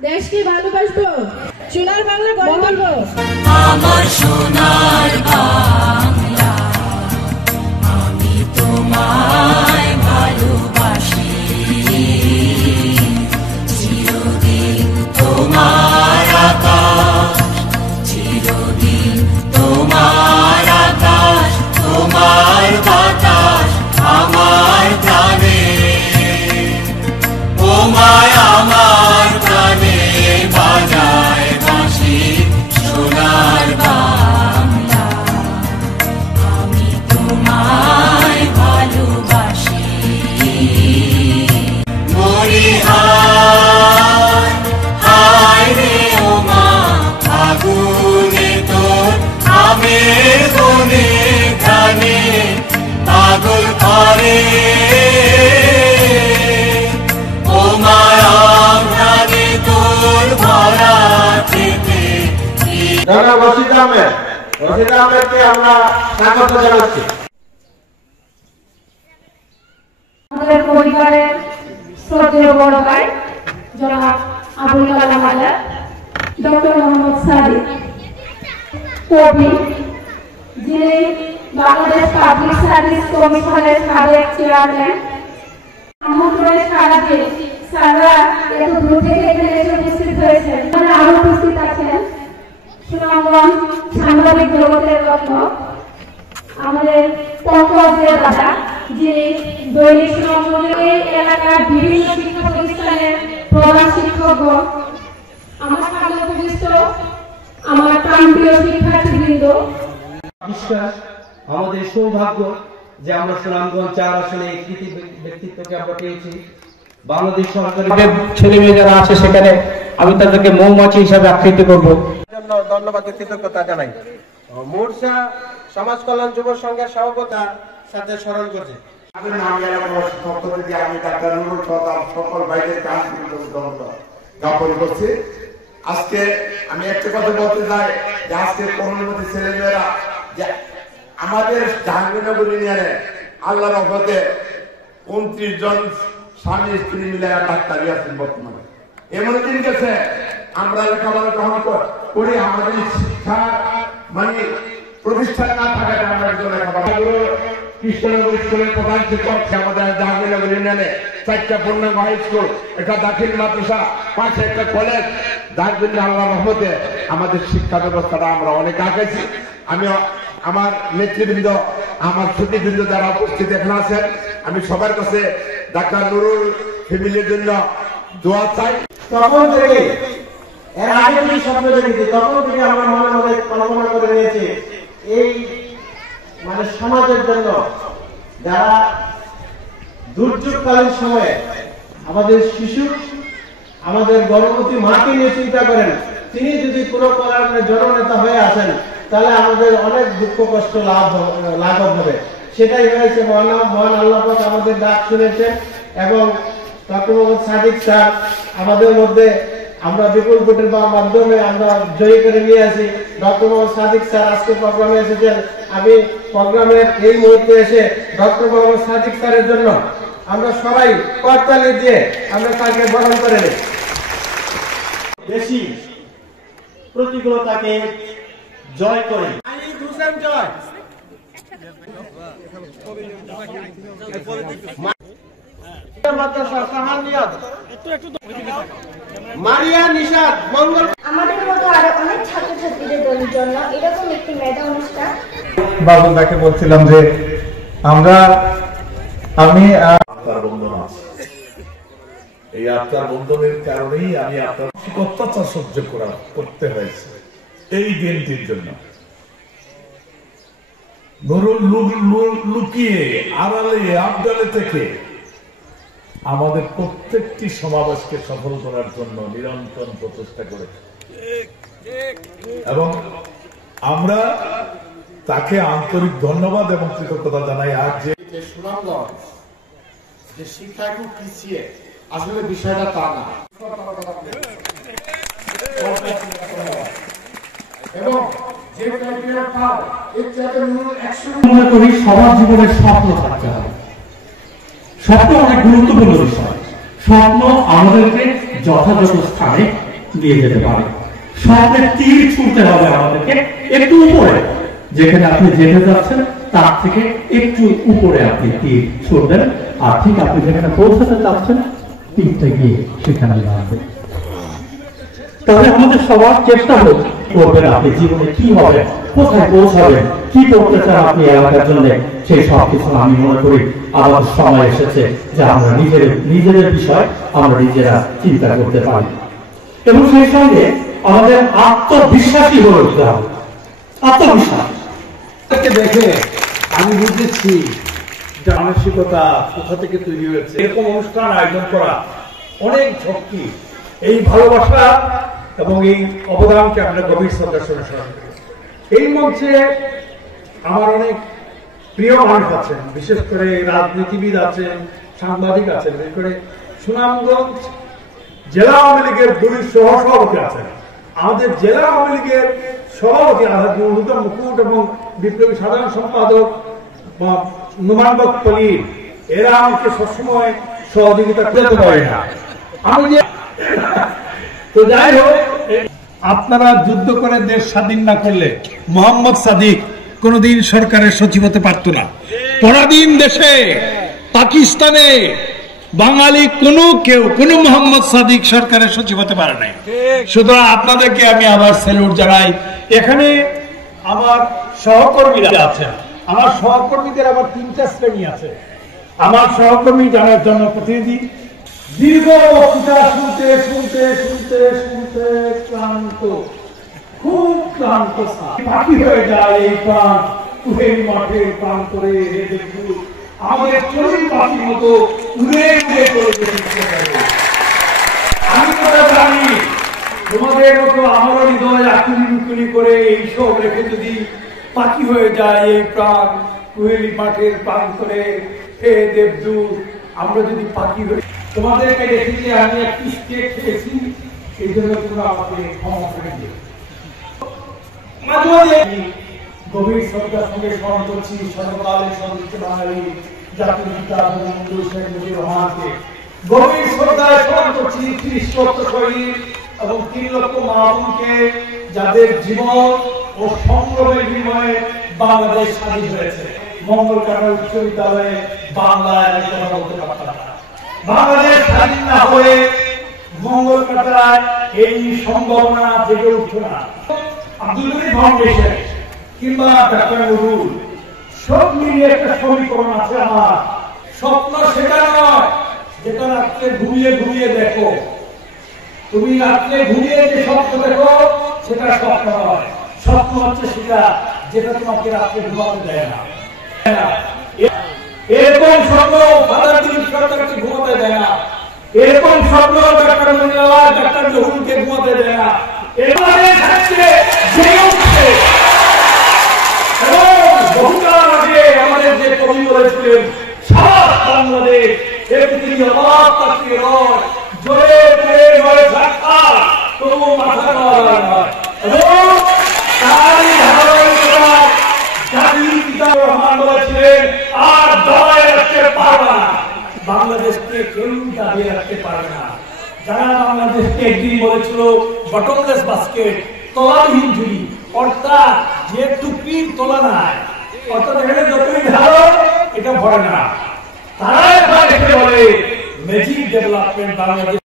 দেশ কি ভালোবাসবো, সোনার বাংলা গড়ে তুলবো। আমার সোনার বাংলা, আমি তোমায় ভালোবাসি। চিরদিন তোমার আকাশ, চিরদিন তোমার আকাশ, তোমার বাতাস আমার প্রাণে। ও মায়া আমার প্রাণে বাজায় বাঁশি সোনার বাংলা, আমি তোমায় ভালোবাসি। মরি হায় হায় রে ও মা, আগুনে তোর আমের বনে ঘানে পাগল করে। আমাদের পরিবারের শ্রদ্ধেয় বড় ভাই জনাব আবুল কালাম আজাদ, ডক্টর মোহাম্মদ সাদিক কবি, যিনি বাংলাদেশ পাবলিক সার্ভিস কমিশনের সাবেক চেয়ারম্যান। আমন্ত্রণের সাড়া দিয়ে সারা এত দূর থেকে এখানে এসে উপস্থিত হয়েছেন। আরো উপস্থিত আছেন সুনামগঞ্জ সাংবাদিক জগতের রত্ন আমাদের পঙ্কজের দাদা, যিনি দৈনিক সুনামগঞ্জের এলাকার বিভিন্ন শিক্ষা প্রতিষ্ঠানের প্রধান শিক্ষকগণ, আমার সামনে উপস্থিত আমার প্রাণপ্রিয় শিক্ষার্থীবৃন্দ। বিশ্বাস, আমাদের সৌভাগ্য যে আমরা সুনামগঞ্জ 4 আসনে এই কৃতি ব্যক্তিত্বকে আমরা পেয়েছি। বাংলাদেশ সরকারের ছেলে মেয়ে যারা আছে সেখানে আমি তাদেরকে মৌমাছি হিসাবে আকৃতি করব। ধন্যবাদ, কৃতজ্ঞতা জানাই। মোর্চা সমাজ কল্যাণ যুব সংঘের সভাপতির সাথে স্মরণ করছে। আমি ডাক্তার নুরুল সরদার সকল ভাইদেরকে জ্ঞাপন করছি। আজকে আমি একটা কথা বলতে চাই যে আজকে করোনামতি ছেলেমেয়েরা যে আমাদের জাহাঙ্গীরনগর ইউনিয়নে আল্লাহর রহমতে 29 জন স্বামী স্ত্রী মিলে ডাক্তারি আছেন বর্তমানে। এমন দিন গেছে আমরা লেখাপড়া গ্রহণ করি, আমাদের শিক্ষা মানে প্রতিষ্ঠান না থাকাটা আমরা একজন লেখাপড়া। কৃষ্ণনগর স্কুলের প্রধান শিক্ষক আমাদের জাহাঙ্গীরনগর ইউনিয়নে 4টা পূর্ণাঙ্গ হাই স্কুল, একটা দাখিল মাদ্রাসা, পাশে একটা কলেজ, যার জন্য আল্লাহ রহমতে আমাদের শিক্ষা ব্যবস্থাটা আমরা অনেক আগেছি। আমি আমার নেতৃবৃন্দ, আমার ছুটিবৃন্দ যারা উপস্থিত এখানে আছেন, আমি সবার কাছে ডাক্তার নুরুল ফ্যামিলির জন্য দোয়া চাই। তখন থেকে এর আগে যে স্বপ্ন দেখেছি তখন থেকে আমরা মনে মনে কল্পনা করে নিয়েছি এই মানে সমাজের জন্য যারা দুর্যোগকালীন সময়ে আমাদের শিশু, আমাদের গর্ভবতী মাকে নিয়ে চিন্তা করেন, তিনি যদি কোনো কারণে জননেতা হয়ে আসেন তাহলে আমাদের অনেক দুঃখ কষ্ট লাঘব হবে। সেটাই হয়েছে। মহান আল্লাহ পাক আমাদের ডাক শুনেছেন এবং ডক্টর মোহাম্মদ সাদিক স্যার আমাদের মধ্যে আমরা বিপুল ভোটের মাধ্যমে আমরা জয়ী করে নিয়ে আসি। ডক্টর মোহাম্মদ সাদিক স্যার আজকে প্রোগ্রামে এসেছেন। আমি প্রোগ্রামের এই মুহূর্তে এসে ডক্টর মোহাম্মদ সাদিক স্যারের জন্য আমরা সবাই করতালি দিয়ে আমরা তাকে বরণ করে নিই। বেশি প্রতিকূলতাকে জয় করে জয় আমাদের মতো আরো অনেক ছাত্রছাত্রীদের জন্য এরকম একটি মেধা অনুষ্ঠান। বাবুদাকে বলছিলাম যে আমি আত্মার বন্ধন আছে, এই আত্মার বন্ধনের কারণেই আমি আপনার অত্যাচার সহ্য করতে হয়েছে এই দিনটির জন্য। লুকিয়ে আড়ালে আবডালে থেকে আমাদের প্রত্যেকটি সমাবেশকে সফল করার জন্য নিরন্তর প্রচেষ্টা করেছে এবং আমরা তাকে আন্তরিক ধন্যবাদ এবং কৃতজ্ঞতা জানাই। আর যে সুনামগঞ্জ যে শিক্ষায় খুব পিছিয়ে, আসলে বিষয়টা তা না। এবং যে মনে করি সবার জীবনের স্বপ্ন থাকতে হবে। স্বপ্ন অনেক গুরুত্বপূর্ণ বিষয়। স্বপ্ন আমাদেরকে যথাযথ স্থানে দিয়ে যেতে পারে। স্বপ্নের তীর ছুঁতে হবে আমাদেরকে একটু উপরে, যেখানে আপনি যেতে যাচ্ছেন তার থেকে একটু উপরে আপনি তীর ছুটবেন, আর ঠিক আপনি যেখানে পৌঁছাতে চাচ্ছেন তীরটা গিয়ে সেখানে লাগবে। তাহলে আমাদের সবার চেষ্টা করবেন আপনি জীবনে কি হবে, কোথায় পৌঁছাবেন, কি করতে চান আপনি এলাকার জন্য, সেই সব কিছু আমি মনে করি আমাদের সময় এসেছে যে আমরা নিজেদের বিষয় আমরা নিজেরা চিন্তা করতে পারি, এবং সেই সঙ্গে আমাদের আত্মবিশ্বাসী হয়ে উঠতে হবে। আত্মবিশ্বাস দেখে আমি বুঝেছি যে মানসিকতা কোথা থেকে তৈরি হয়েছে। এরকম অনুষ্ঠান আয়োজন করা অনেক শক্তি, এই ভালোবাসা এবং এই অবদানকে আমরা গভীর শ্রদ্ধার সঙ্গে স্মরণ করি। এই মঞ্চে আমার অনেক প্রিয় মানুষ আছেন, বিশেষ করে রাজনীতিবিদ আছেন, সাংবাদিক আছেন, বিশেষ করে সুনামগঞ্জ জেলা আওয়ামী লীগের দুই সহসভাপতি আছেন। আমাদের জেলা আওয়ামী লীগের সভাপতি নুরুদ্দিন মুকুট এবং বিপ্লবী সাধারণ সম্পাদক নুমানবক পলির, এরা আমাকে সবসময় সহযোগিতা করতে পারে না। আমি যে তো যাই হোক, আপনারা যুদ্ধ করে দেশ স্বাধীন না করলে মোহাম্মদ সাদিক কোনদিন সরকারের সচিব হতে পারত না। পরাধীন দেশে পাকিস্তানে বাঙালি কোনো মোহাম্মদ সাদিক সরকারের সচিব হতে পারে নাই। সুতরাং আপনাদেরকে আমি আবার স্যালুট জানাই। এখানে আমার সহকর্মীরা আছেন, আমার সহকর্মীদের আবার 3টা শ্রেণী আছে। আমার সহকর্মী জানার জন্য প্রতিনিধি দীর্ঘ বক্তৃতা শুনতে শুনতে শুনতে শুনতে ক্লান্ত, খুব ক্লান্ত, বাকি হয়ে যায় এই প্রাণ কুহের মাঠের প্রাণ করে আমাদের চল্লিশ পাখির মতো উড়ে উড়ে আমি কথা জানি তোমাদের মতো আমারও হৃদয় আকুলি মুকুলি করে এইসব রেখে যদি পাখি হয়ে যায় এই প্রাণ কুহেলি মাঠের প্রাণ করে হে দেবদূত, আমরা যদি পাখি হয়ে তোমাদেরকে দেখেছি আমি একটি স্টেক খেয়েছি, এই জন্য তোমরা আমাকে ক্ষমা করে দিও। মাঝে মাঝে গভীর শ্রদ্ধার সঙ্গে স্মরণ করছি সর্বকালের সর্বোচ্চ বাঙালি জাতির পিতা বঙ্গবন্ধু শেখ মুজিবুর রহমানকে। গভীর শ্রদ্ধায় স্মরণ করছি 30 লক্ষ শহীদ এবং 3 লক্ষ মা-বোনকে, যাদের জীবন ও সংগ্রামের বিনিময়ে বাংলাদেশ স্বাধীন হয়েছে। মঙ্গলকাটা উচ্চ বিদ্যালয়ে বাংলায় কথা বলতে পারতাম না। বাংলাদেশ স্বাধীন না হয়ে মঙ্গলকাটায় এই সম্ভাবনা জেগে উঠত না। আব্দুল গনি ফাউন্ডেশন কিংবা ডাক্তার নুরুল সব মিলিয়ে একটা সমীকরণ আছে আমার। স্বপ্ন সেটা নয় যেটা রাত্রে ঘুমিয়ে ঘুমিয়ে দেখো। তুমি রাত্রে ঘুমিয়ে যে স্বপ্ন দেখো সেটা স্বপ্ন নয়, স্বপ্ন হচ্ছে সেটা যেটা তোমাকে রাত্রে ঘুমাতে দেয় না। এরকম স্বপ্ন ফাদার দিলীপ সরকারকে ঘুমাতে দেয় না, এরকম স্বপ্ন ডাক্তার মনিলাল ডাক্তার জহুরকে ঘুমাতে দেয় না। এবারে থাকছে জেগে উঠছে। এবং বহুকাল আগে আমাদের যে কবি বলেছিলেন সারা বাংলাদেশ পৃথিবী অবাক তাকিয়ে রয়, জোরে জোরে রয়ে থাকা তবু মাথা নড়া নয়। এবং তারই ধারাবাহিকতা জাতির পিতা রহমান বলেছিলেন আর দাঁড়িয়ে রাখতে পারবে না, বাংলাদেশকে কেউ দাঁড়িয়ে রাখতে পারবে না। যারা বাংলাদেশকে একদিন বলেছিল বটমলেস বাস্কেট, তলাবিহীন ঝুড়ি, অর্থাৎ যে টুকরির তোলা নাই, অর্থাৎ এখানে যতই ঢালো এটা ভরে না, তারা এবার বলে ম্যাজিক ডেভেলপমেন্ট বাংলাদেশ।